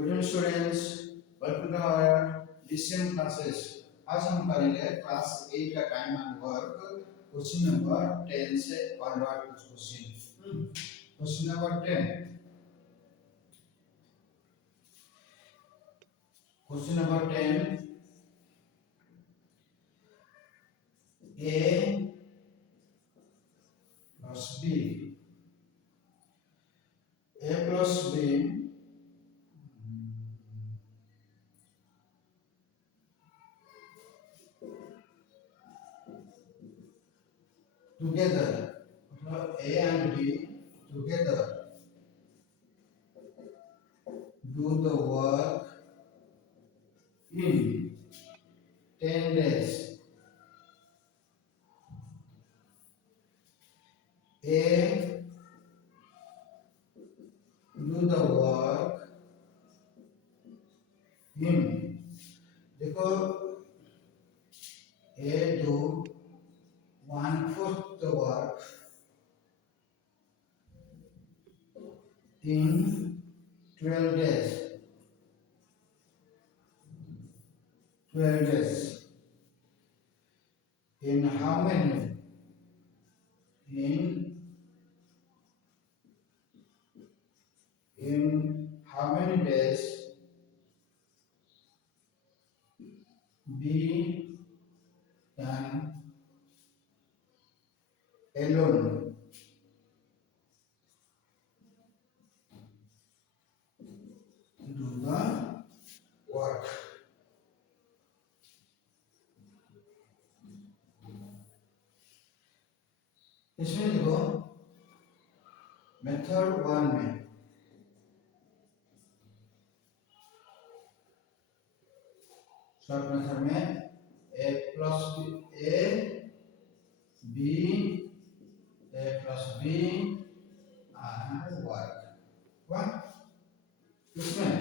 Good students, welcome to our decent classes. आज हम करेंगे क्लास 8 का time and work question number 10 से ऑनवर्ड कुछ question. Question number 10, question number 10, a plus b, a plus b together, a and b together do the work in 10 days. A do the work in, देखो A do 1/4 the work in 12 days. 12 days. In how many? In how many days B can alone do the work? इसमें देखो method 1 में short method में a plus b and work 1। इसमें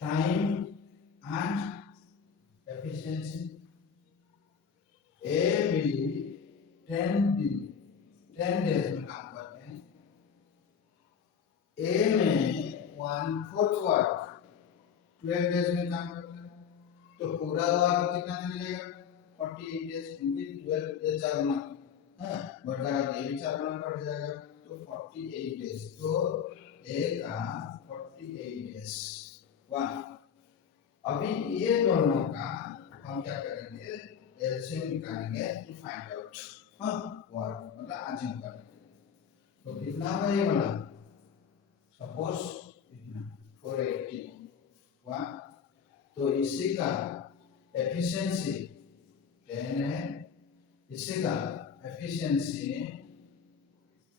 time and efficiency A B 10 days में काम करते हैं। ए में 1/4 वर्क 12 डेज में काम करते हैं, तो पूरा वर्क कितना दिन लगेगा? 48 डेज, क्योंकि 12 डेज 4 गुना है बढ़ जाएगा, तो ये भी 4 गुना बढ़ जाएगा, तो 48 डेज। तो ए का 48 डेज 1। अभी ये दोनों का हम क्या करेंगे? एलसीएम निकालेंगे टू फाइंड आउट वर्क, मतलब आज हम करेंगे। तो कितना होगा ये वाला? सपोज इतना 480 1, तो इसी का एफिशिएंसी 10 है, इसी का एफिशिएंसी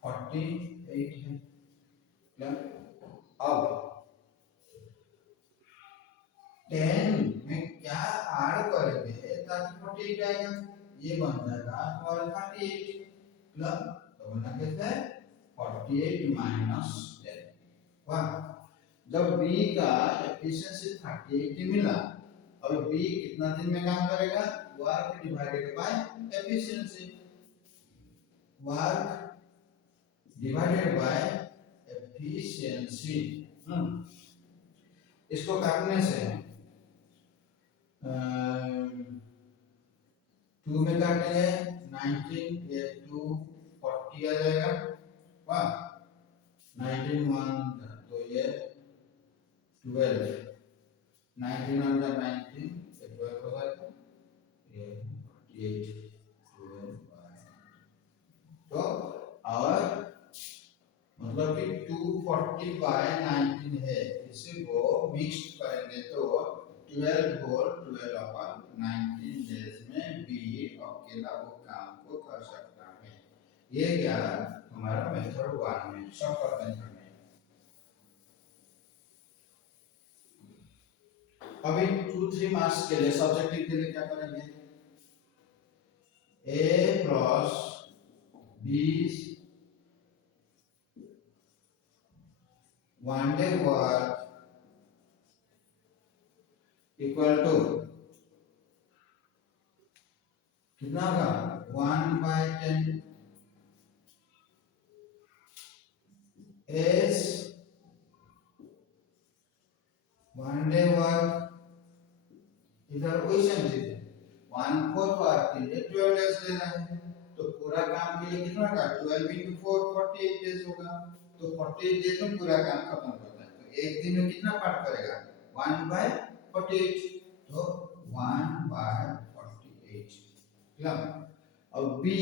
48 है। अब 10 में क्या ऐड करेंगे ताकि 48 आएगा? ये बन जाएगा 48 प्लस, तो बना कैसे? 48 माइनस 10 वाह। जब b का एफिशिएंसी 38 मिला, अब b कितना दिन में काम करेगा? Work divided by efficiency, work divided by efficiency. इसको काटने से 2 में काटेंगे 19 ये 2 40 आ जाएगा वाह। 19 1 तो ये 12, 19 1 का 19 ये 12 हो जाएगा, ये 48 12 तो और मतलब कि 240 बाय 19 है, इसी को मिक्स करेंगे तो 12 होल 12 अपन 19 डेज में बी अकेला वो काम को कर सकता है। ये क्या हमारा मेथड 1 में, शॉर्टकट मेथड में। अभी 2-3 मार्क्स के लिए सब्जेक्टिव के लिए क्या करेंगे? a plus b 1 day work equal to कितना होगा? 1/10 एस वर्क के लिए 12 डेज ले रहा है, तो पूरा काम के लिए कितना का 12 into 4 48 डेज होगा। तो 48 डेज में पूरा काम खत्म करता है, तो एक दिन में कितना पार्ट करेगा 1/48, तो 1/48। क्लियर। अब B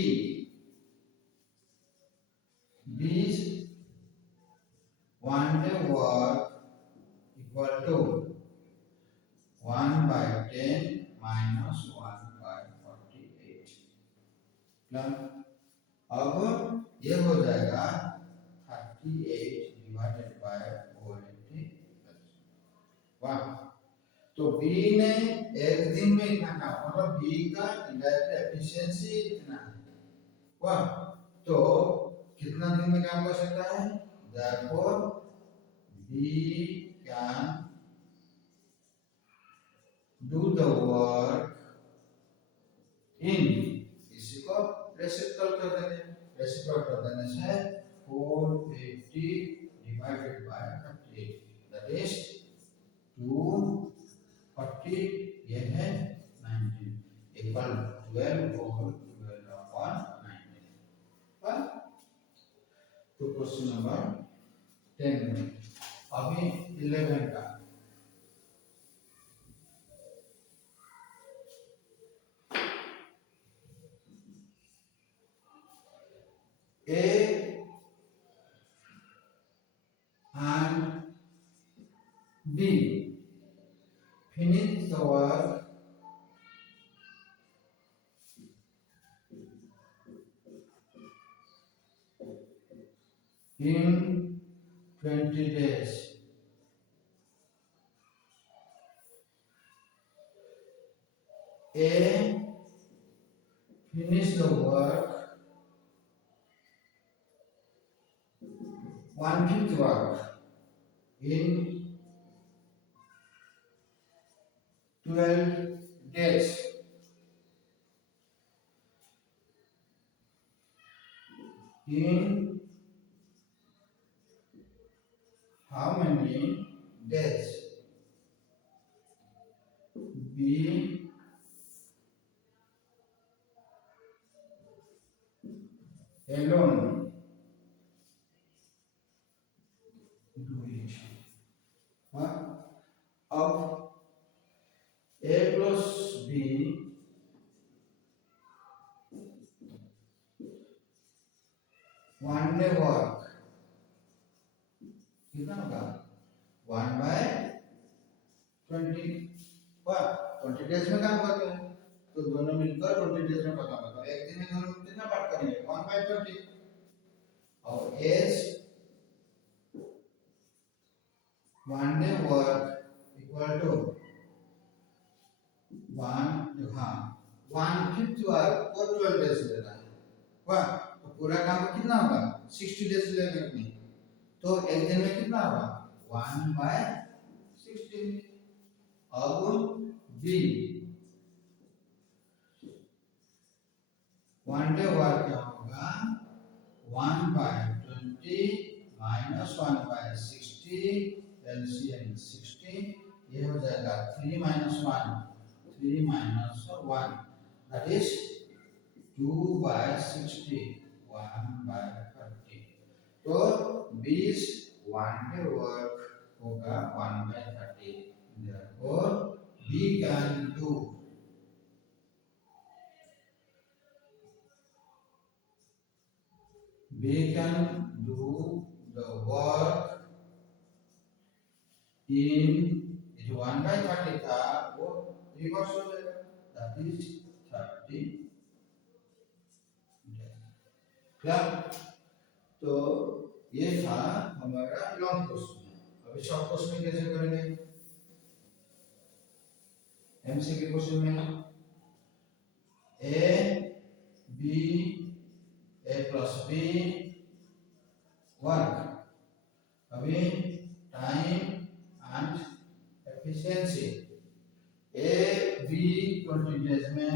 is 1 day work equal to 1/10 minus 1/48। Clear. अब ये हो जाएगा 38 डिवाइडेड बाय 480। वाह। तो बी ने एक दिन में इतना काम, मतलब बी का इंडायरेक्ट एफिशिएंसी इतना है। वाह। तो कितना दिन में काम कर सकता है, therefore B can do the work in, इसी को रेसिप्रोकल कर देंगे, रेसिप्रोकल कर देने से 480 डिवाइडेड बाय 38 दैट इज 240, ये है 19 इक्वल 12 और 12 अपॉन 19। तो क्वेश्चन नंबर 10 में अभी 11 का A and B finish the work in 20 days. A finish the work 1/5 work in 12 days. In how many days? B alone do it. Of A plus B 1 day work कितना होगा 1/20। 20 days में काम करते हैं, तो दोनों मिलकर 20 डेज में खत्म करते हैं। एक दिन में दोनों कितना पार्ट करेंगे 1/20। और as 1 day work equal to 1/5 work को 12 डेज लेना है। वाह। तो पूरा काम कितना होगा 60 डेज लेंगे अपनी, तो एक दिन में कितना होगा 1/60। अब बी 1 day वर्क क्या होगा 1/20 माइनस 1/60, एलसीएम 60, ये हो जाएगा 3 minus 1, 3 minus 1 that is 2/60, 1/30। तो 20 1 day work होगा 1/30, therefore we can do the work in, it 1/30 था वो रिवर्स हो जाएगा, that is 30 क्लियर। तो ये था हमारा लॉन्ग क्वेश्चन। अभी शॉर्ट क्वेश्चन कैसे करेंगे, एमसीक्यू क्वेश्चन में A B A plus B work, अभी time and efficiency A B 20 days में,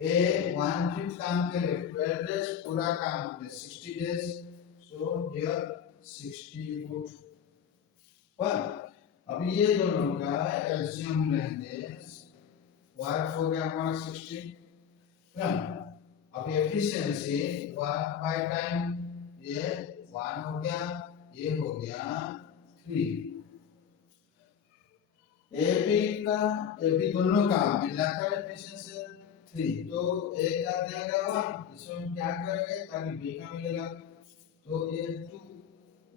ए 1/5 काम के लिए 12 डेज, पूरा काम के लिए 60 डेज, सो हियर 60 गुड 1। अब ये दोनों का एलसीएम लेंगे वर्क हो गया हमारा 60 ना। अब एफिशिएंसी वर्क बाय टाइम, ये 1 हो गया, ये हो गया 3। ए बी का, ए बी दोनों का मिलाकर एफिशिएंसी 3, तो ए का देगा 1, इसमें क्या करेंगे ताकि बी का मिलेगा, तो ये 2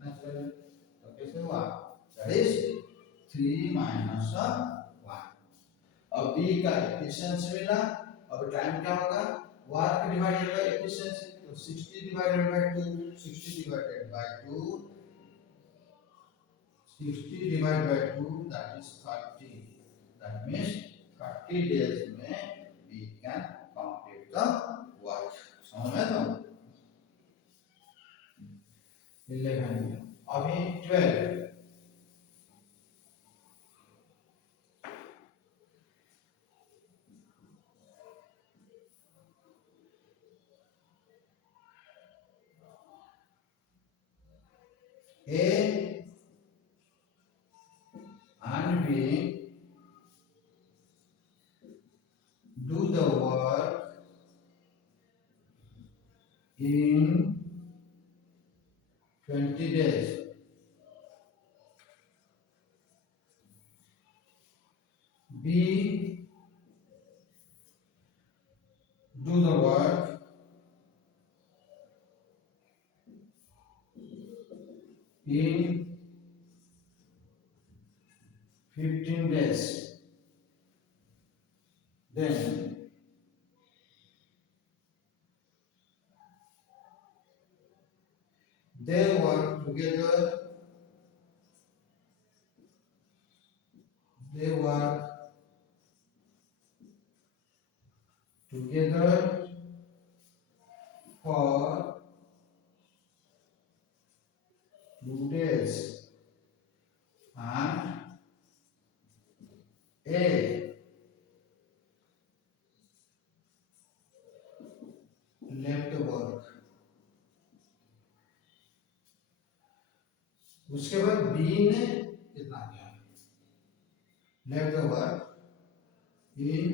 नेचुरल, तो कैसे हुआ, दैट इज 3 माइनस 1। अब बी का एफिशिएंसी मिला, अब टाइम क्या होगा, वर्क डिवाइडेड बाय एफिशिएंसी, तो 60 divided by 2, 60 divided by 2, 60 divided by 2, that is 30. That means 30 days में we can complete the work. समझ में तो? 11 अभी 12 A and B do the work in 20 days. B do the work in 15 days. Then they work together. They work together for 2 days, and A left work. उसके बाद B ने कितना किया, left work in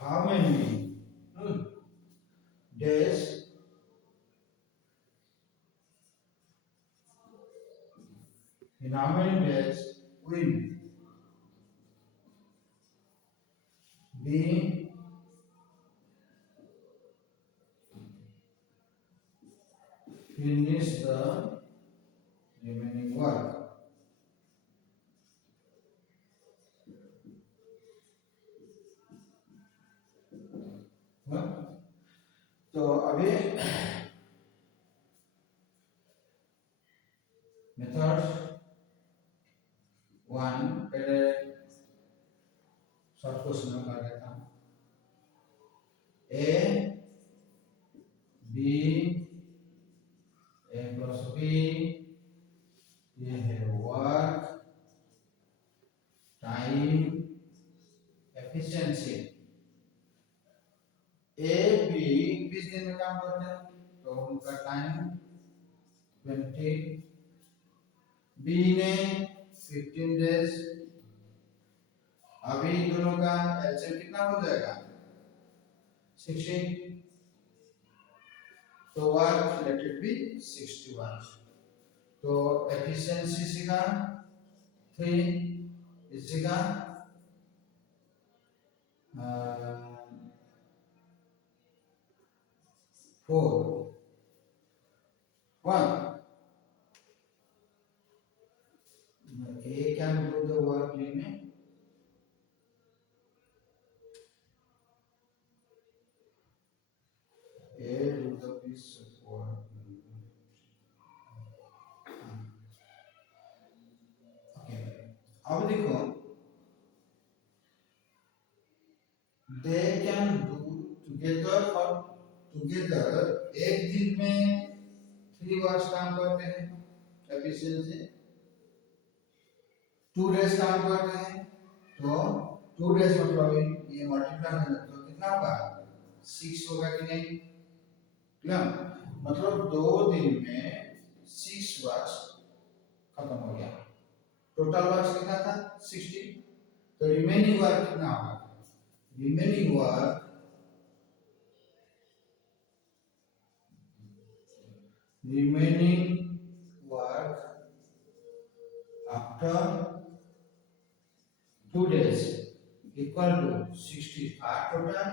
how many days, in how many days will B finish the remaining work. हाँ? तो अभी मेथड 1 पहले short question कर देता हूँ, A B A plus B, ये है work, time, efficiency. A B 20 दिन में काम करते हैं, तो उनका टाइम 20, बी ने 15 डेज। अभी दोनों का एलसीएम कितना हो जाएगा, 60, तो वर्क लेट इट बी 61। तो एफिशिएंसी सीखा 3, इसी का 4 1, A can do the work in A do the piece of work. Okay, अब देखो, they can do together for together, एक दिन में 3 वर्ष काम करते हैं, एफिशिएंसी 2 डेज काम करते हैं, तो 2 डेज मतलब ये मल्टीप्लाई है तो कितना होगा, 6 होगा कि नहीं, क्लियर, मतलब 2 दिन में 6 वर्ष खत्म हो गया। टोटल वर्क कितना था 60, तो रिमेनिंग वर्क कितना होगा, remaining work after 2 days equal to 65 total.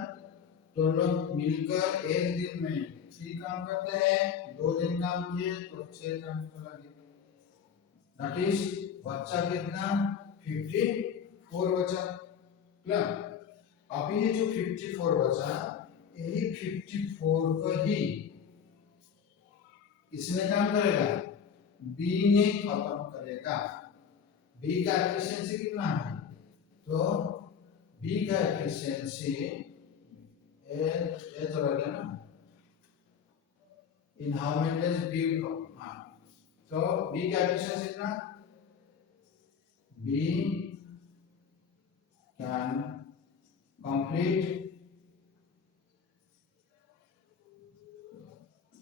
दोनों मिलकर एक दिन में 3 काम करते हैं, 2 दिन काम किए तो 6 काम लगे, दैट इज बच्चा कितना 54 बचा। क्लियर। अभी ये जो 54 बचा, यही 54 को ही इसने काम करेगा, बी ने खत्म करेगा। बी का एफिशिएंसी कितना है, तो बी का एफिशिएंसी ये चला गया ना, in how many days B, हाँ, तो बी का एफिशिएंसी कितना, B can complete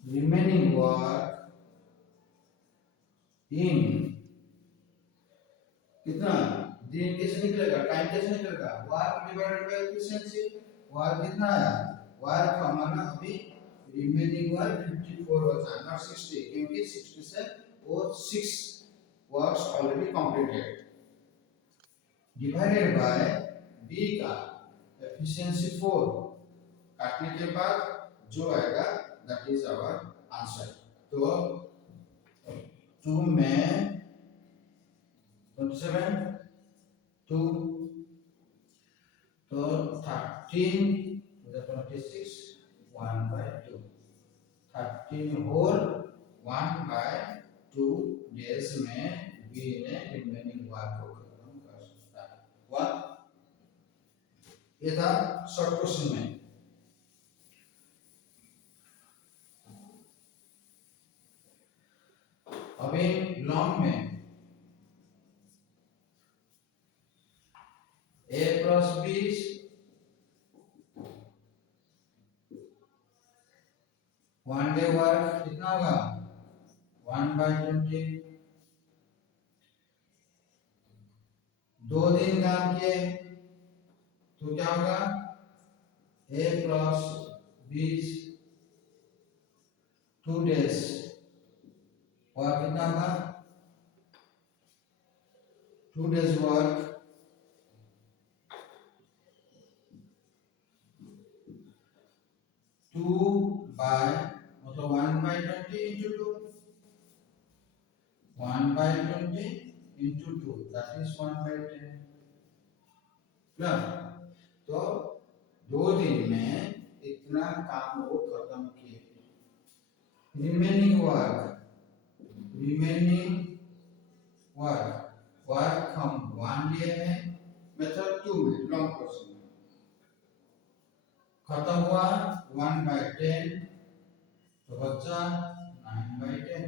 remaining work in कितना दिन, कैसे निकलेगा, टाइम कैसे निकलेगा, work divided by efficiency. Work कितना है, वर्क हमारा अभी रिमेनिंग वर्क 54 बचा, नॉट 60, क्योंकि 60 से वो 6 works already completed, divided by B का एफिशिएंसी 4, काटने के बाद जो आएगा दैट इज आवर आंसर। तो 2 में 27 2, तो 13 to the 26 1/2, 13 होल 1/2 डेज में बी ने रिमेनिंग वर्क को खत्म कर सकता है। वह ये था शॉर्ट क्वेश्चन में। अभी लॉन्ग में a plus b 1 day work कितना होगा 1/20, 2 दिन काम किए तो क्या होगा a plus b 2 days और कितना होगा 2 days वर्क 2 by मतलब 1/20 into 2, 1/20 into 2 that is 1/10। क्लियर। तो 2 दिन में इतना काम वो खत्म किए। रिमेनिंग वर्क हम 1 लिए हैं, मेथड 2 में लॉन्ग क्वेश्चन में खत्म हुआ 1/10, तो बच्चा 9/10।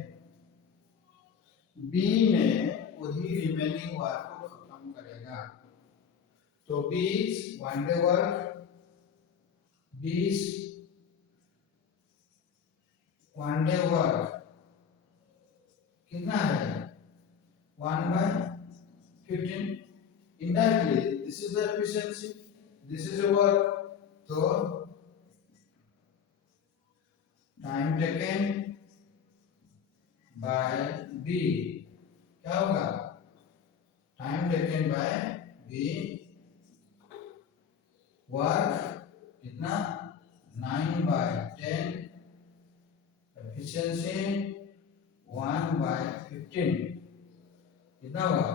बी में वही रिमेनिंग वर्क को खत्म करेगा, तो 20 1 डे वर्क 20 1 डे वर्क कितना है 1/15। indirectly this is the efficiency, this is the work, तो टाइम टेकन बाय बी क्या होगा, time taken by B work कितना 9/10, एफिशिएंसी 1/15 कितना होगा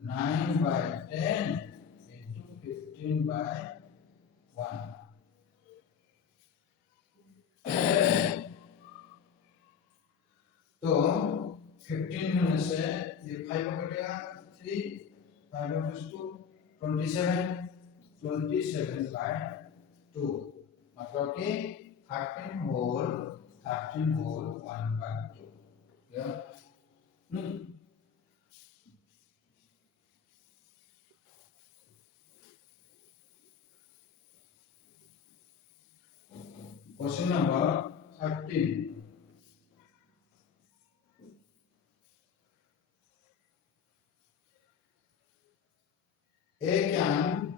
9/10 into 15/1। तो 15 होने से ये 5 कटेगा 3, 5 + 2 27/2, मतलब कि 13 होल 1/2। या question number 13,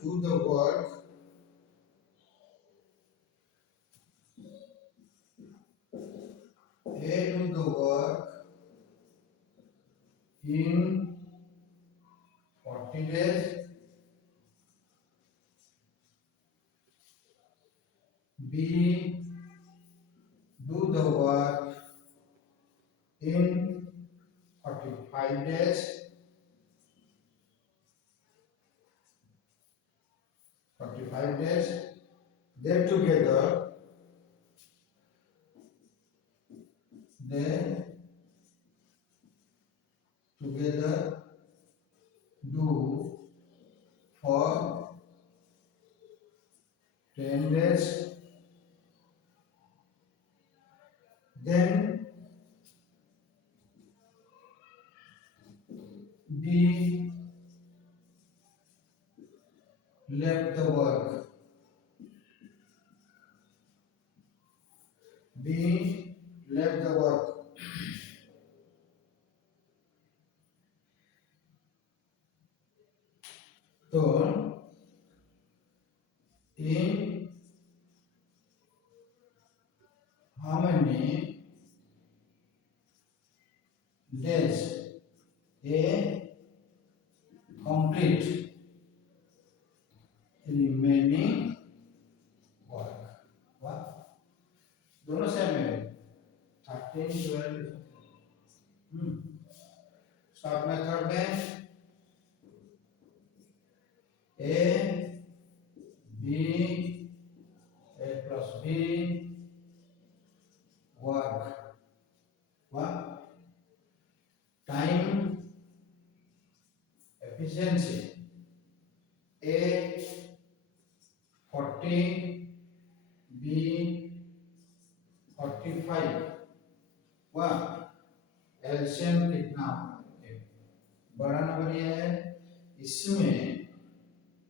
do the work in 40 days, B do the work in 45 days, 45 days. They together do for 10 days. Then B left the work. B left the work. So in how many days A complete remaining work? What? दोनों सेम है 13 12 start method में A B A plus B work what time efficiency A 40 B 45 what LCM कितना बड़ा नंबर ये है इसमें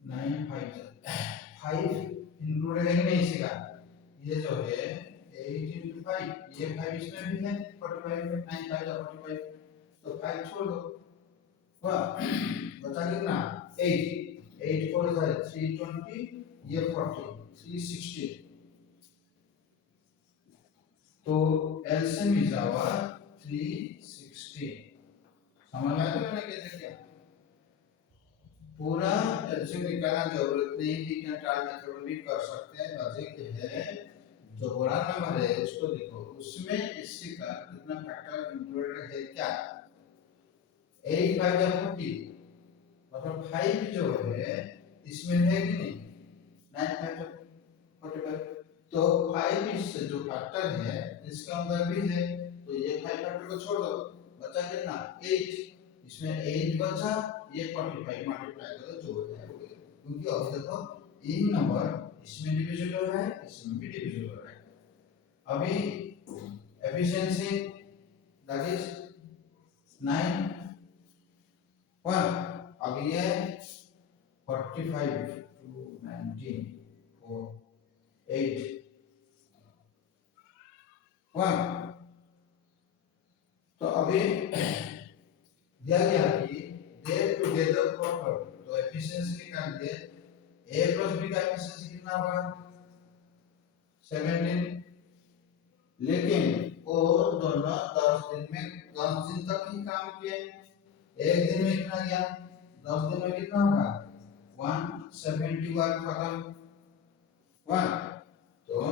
9 5 इंक्लूड है कि नहीं इसका ये जो है 8 into 5 ये 5 इसमें भी है 45 में 9 5 45 तो 5 छोड़ दो वाह बचा कितना 8 8 4 जाए 320 ये 40 360 तो एलसीएम इज आवर 360 समझ में आया तो मैंने कैसे किया पूरा एलसीएम निकालना जरूरत नहीं कि क्या टाल मेथड भी कर सकते हैं लॉजिक है जो बड़ा नंबर है उसको देखो उसमें इससे का कितना फैक्टर इंक्लूडेड है क्या 8 5 या 40 मतलब 5 जो है इसमें है कि नहीं 9 5 45 तो 5 इससे जो फैक्टर है इसके अंदर भी है तो ये 5 फैक्टर को छोड़ दो बचा कितना 8 इसमें 8 बचा ये 45 मल्टीप्लाई करो जो हो जाएगा क्योंकि अब देखो ये नंबर इसमें डिविजिबल हो रहा है इसमें भी डिविजिबल हो रहा है अभी एफिशिएंसी दैट इज 9 1 अब ये 45 to 19 4 8 1 तो अभी दिया गया कि दे टुगेदर फॉर तो एफिशिएंसी निकाल दिए a plus b का एफिशिएंसी कितना होगा 17 लेकिन वो दोनों 10 दिन में 10 दिन तक ही काम किए एक दिन में कितना गया 10 दिन में कितना होगा 170 वर्क खत्म 1 तो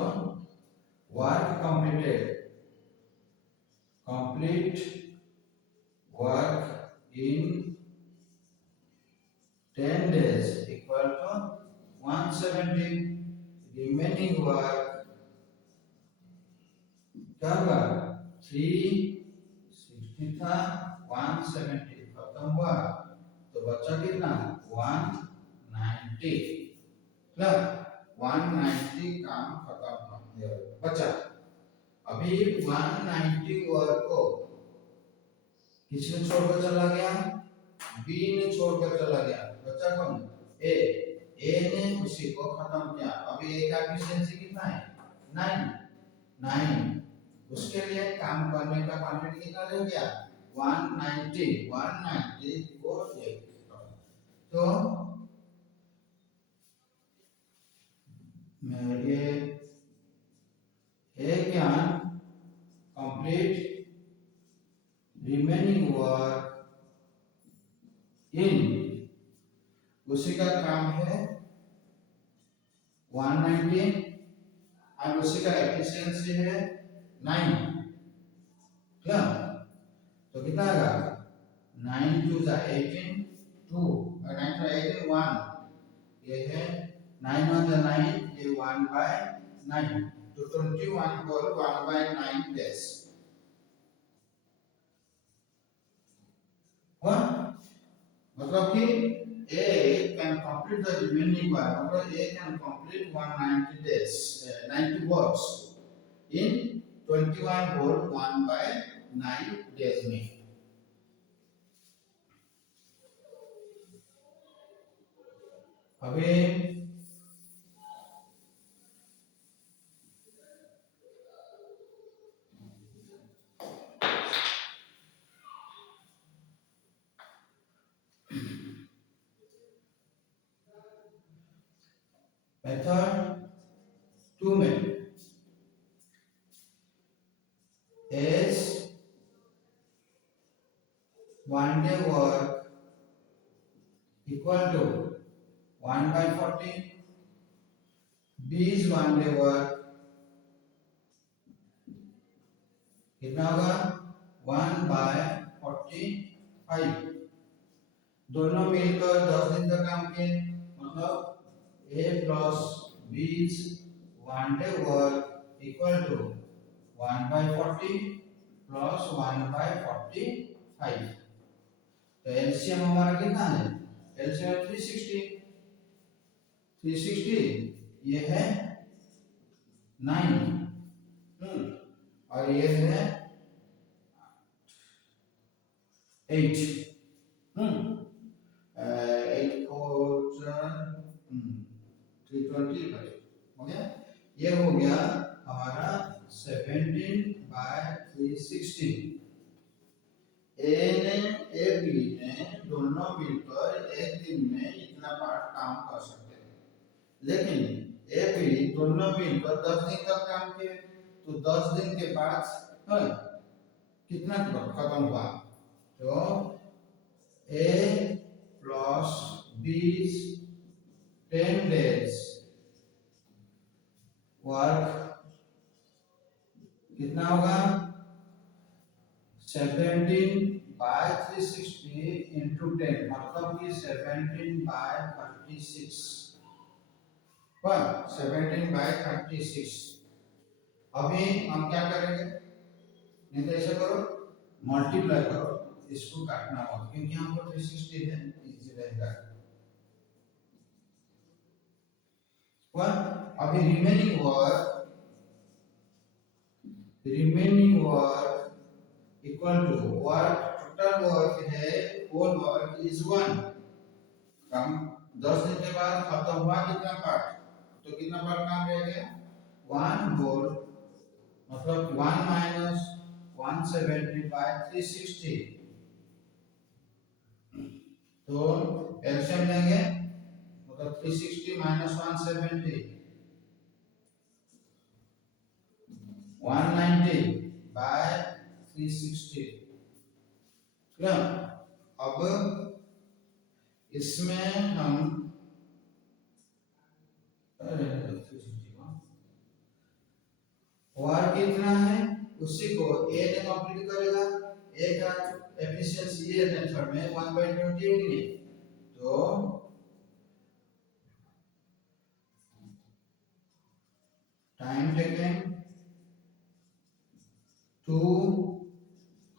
work completed complete work in 10 days equal to 170 remaining work क्या होगा 360 था 170 खत्म हुआ तो बचा कितना 190 मतलब 190 काम खत्म हो बचा अभी 190 वर्क को किसने छोड़कर चला गया बी ने छोड़कर चला गया बचा कौन ए ने उसी को खत्म किया अभी ए का एफिशिएंसी कितना है 9 उसके लिए काम करने का क्वांटिटी कितना रह गया 190 को एक तो ये A can complete remaining work in, उसी का काम है 190 और उसी का एफिशिएंसी है 9, क्या? तो कितना आएगा? 9 2 जा 18 2 और 9 to 18 1, ये है 9 1 जा 9, ये 1 by 9, तो 21 को 1 by 9 days हुआ। मतलब कि A can complete the remaining work, मतलब A can complete 190 days 90 works in 21 whole 1 by 9 days में। अभी मेथड 2 में is 1 day work equal to 1 by 40, B is 1 day work कितना होगा 1 by 45, दोनों मिलकर 10 दिन का काम किए, मतलब A plus B is 1 day work equal to 1 by 40 plus 1 by 45, तो एलसीएम हमारा कितना है? एलसीएम 360, 360 ये है 9, और ये है 8, 8 4 325 हो गया। ये हो गया हमारा 17 by 360। ए ने ए बी ने दोनों मिलकर एक दिन में इतना पार्ट काम कर सकते हैं, लेकिन ए बी दोनों मिलकर 10 दिन तक काम किए, तो 10 दिन के बाद कितना खत्म हुआ? तो ए प्लस बी 10 days वर्क कितना होगा? 17 by 360 into 10, मतलब कि 17 by 36, पर 17 by 36। अभी हम क्या करेंगे? नहीं तो ऐसा करो, मल्टीप्लाई करो, इसको काटना होगा क्योंकि हमको 360 है, इजी रहेगा। अभी remaining work equal to work, total work है, होल वर्क इज 1, कम 10 दिन के बाद खत्म हुआ कितना पार्ट? तो कितना पार्ट काम रह गया? 1 होल, मतलब 1 minus 170 by 360, तो एलसीएम लेंगे, मतलब 360 minus 170 190 by 360, क्लियर? अब इसमें हम वर्क कितना है उसी को ए ने कंप्लीट करेगा, ए का एफिशिएंसी ये मेथड में 1/20 तो time taken to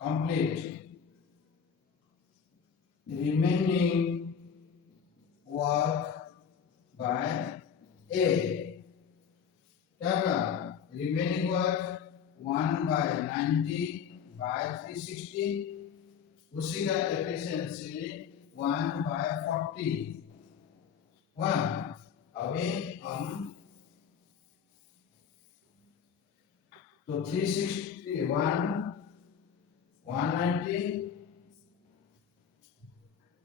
complete remaining work by A, क्या का remaining work 1 by 90 by 360, उसी का efficiency 1 by 40। अभी हम तो 361 190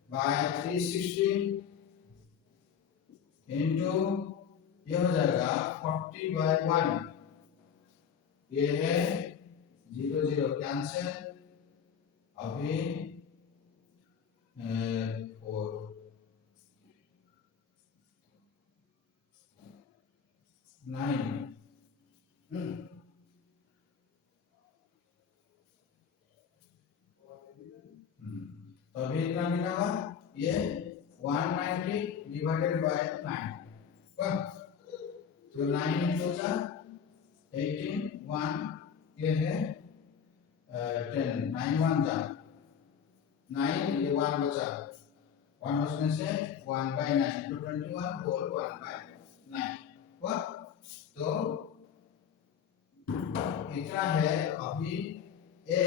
by 360 into ये हो जाएगा 40/1, ये है 0 0 कैंसिल, अभी 4 9 तो अभी इतना मिला हुआ, ये 190 डिवाइडेड बाय 9, तो 9 into 18 1, ये है 10, 9 1 जा 9, ये 1 बचा, 1 बचने से 1/9 तो 21 होल 1/9 हुआ। तो इतना है। अभी A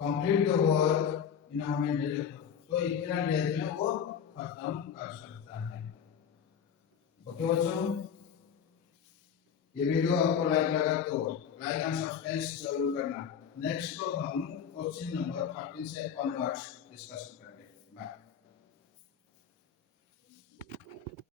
complete the work in how many days, तो इतना डेज में वो खत्म कर सकता है। ओके बच्चों, ये वीडियो आपको लाइक लगा तो लाइक एंड सब्सक्राइब जरूर करना। नेक्स्ट को हम क्वेश्चन नंबर 13 से ऑनवर्ड्स डिस्कस